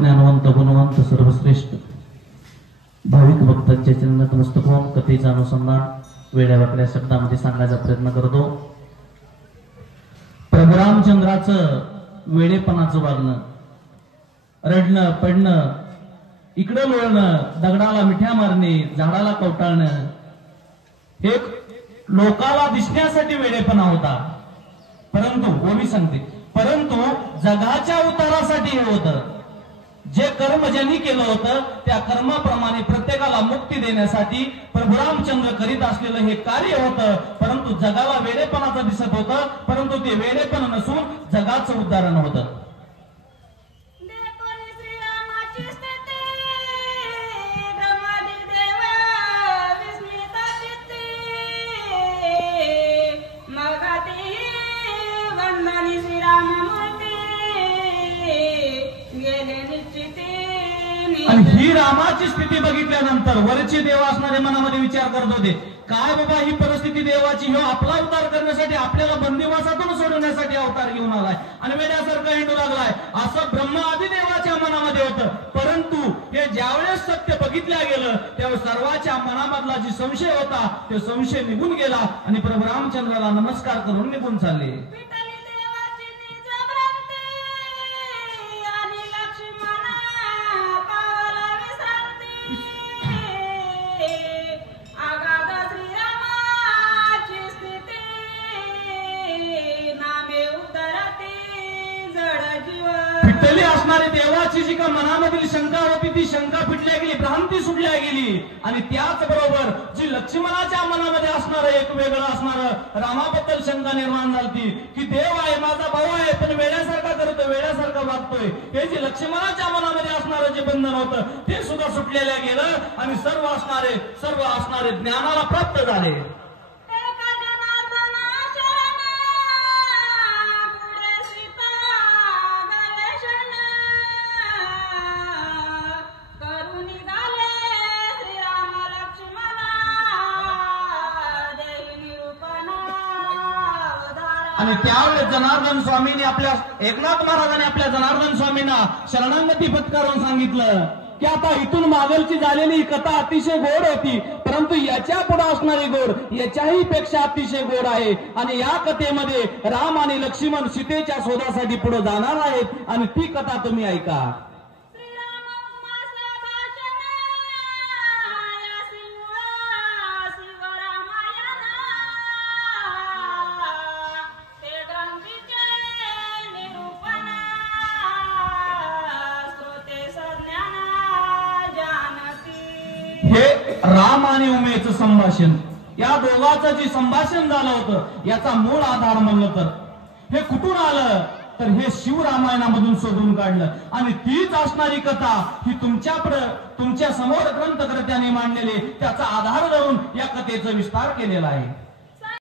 ज्ञानवंत गुणवंत सर्वश्रेष्ठ भाविक भक्तांच्या चरणात मस्तक होऊन कथेचा अनुसंधान वेड्या वाकड्या शब्दामध्ये सांगायचा प्रयत्न करतो। प्रभू रामचंद्राचं वेडेपणाचं वागणं, रडणं पडणं, इकडं लोळणं, दगडाला मिठ्या मारणे, झाडाला कवटाळणं, हे लोकाला दिसण्यासाठी वेडेपणा होता। परंतु ओवी सांगते, परंतु जगाच्या उतारासाठी हे होतं। जे कर्म ज्यांनी केलं होतं त्या कर्माप्रमाणे प्रत्येकाला मुक्ती देण्यासाठी प्रभू रामचंद्र करीत असलेलं हे कार्य होतं। परंतु जगाला वेडेपणाचं दिसत होतं, परंतु ते वेडेपण नसून जगाचं उद्धारण होतं। आणि ही रामाची स्थिती बघितल्यानंतर वरचे देव असणारे मनामध्ये विचार करत होते, काय बाबा ही परिस्थिती देवाची, ह्यो आपला अवतार करण्यासाठी आपल्याला बंदिवासातून सोडवण्यासाठी अवतार घेऊन आलाय आणि वेड्यासारखा हिंडू लागलाय, असं ब्रह्मा आदी देवाच्या मनामध्ये होतं। परंतु हे ज्यावेळेस सत्य बघितल्या गेलं त्यावेळेस सर्वांच्या मनामधला जी संशय होता ते संशय निघून गेला आणि प्रभू रामचंद्राला नमस्कार करून निघून चालले। विठ्ठली असणारी देवाची जी का मनामधील शंका होती ती शंका फिटल्या गेली, भ्रांती सुटल्या गेली। आणि त्याच बरोबर जी लक्ष्मणाच्या मनामध्ये असणार एक वेगळं असणार रामाबद्दल शंका निर्माण झाली की देव आहे, माझा भाऊ आहे, पण वेड्यासारखा करतोय, वेड्यासारखा वागतोय, हे जे लक्ष्मणाच्या मनामध्ये असणारं जे बंधन होतं ते सुद्धा सुटलेलं गेलं आणि सर्व असणारे ज्ञानाला प्राप्त झाले। आणि त्यावेळेस जनार्दन स्वामींनी आपल्या एकनाथ महाराजांनी आपल्या जनार्दन स्वामींना शरणागती पत्करून सांगितलं की आता इथून मागलची झालेली कथा अतिशय गोड होती, परंतु याच्या पुढे असणारी गोड याच्याही पेक्षा अतिशय गोड आहे। आणि या कथेमध्ये राम आणि लक्ष्मण सीतेच्या शोधासाठी पुढे जाणार आहेत आणि ती कथा तुम्ही ऐका। हे राम आणि उमेचं संभाषण, या दोघांचं जे संभाषण झालं होतं याचा मूळ आधार म्हणलं तर हे कुठून आलं तर हे शिवरामायणामधून शोधून काढलं। आणि तीच असणारी कथा ही तुमच्या समोर ग्रंथकर्त्याने मांडलेले त्याचा आधार धरून या कथेचा विस्तार केलेला आहे।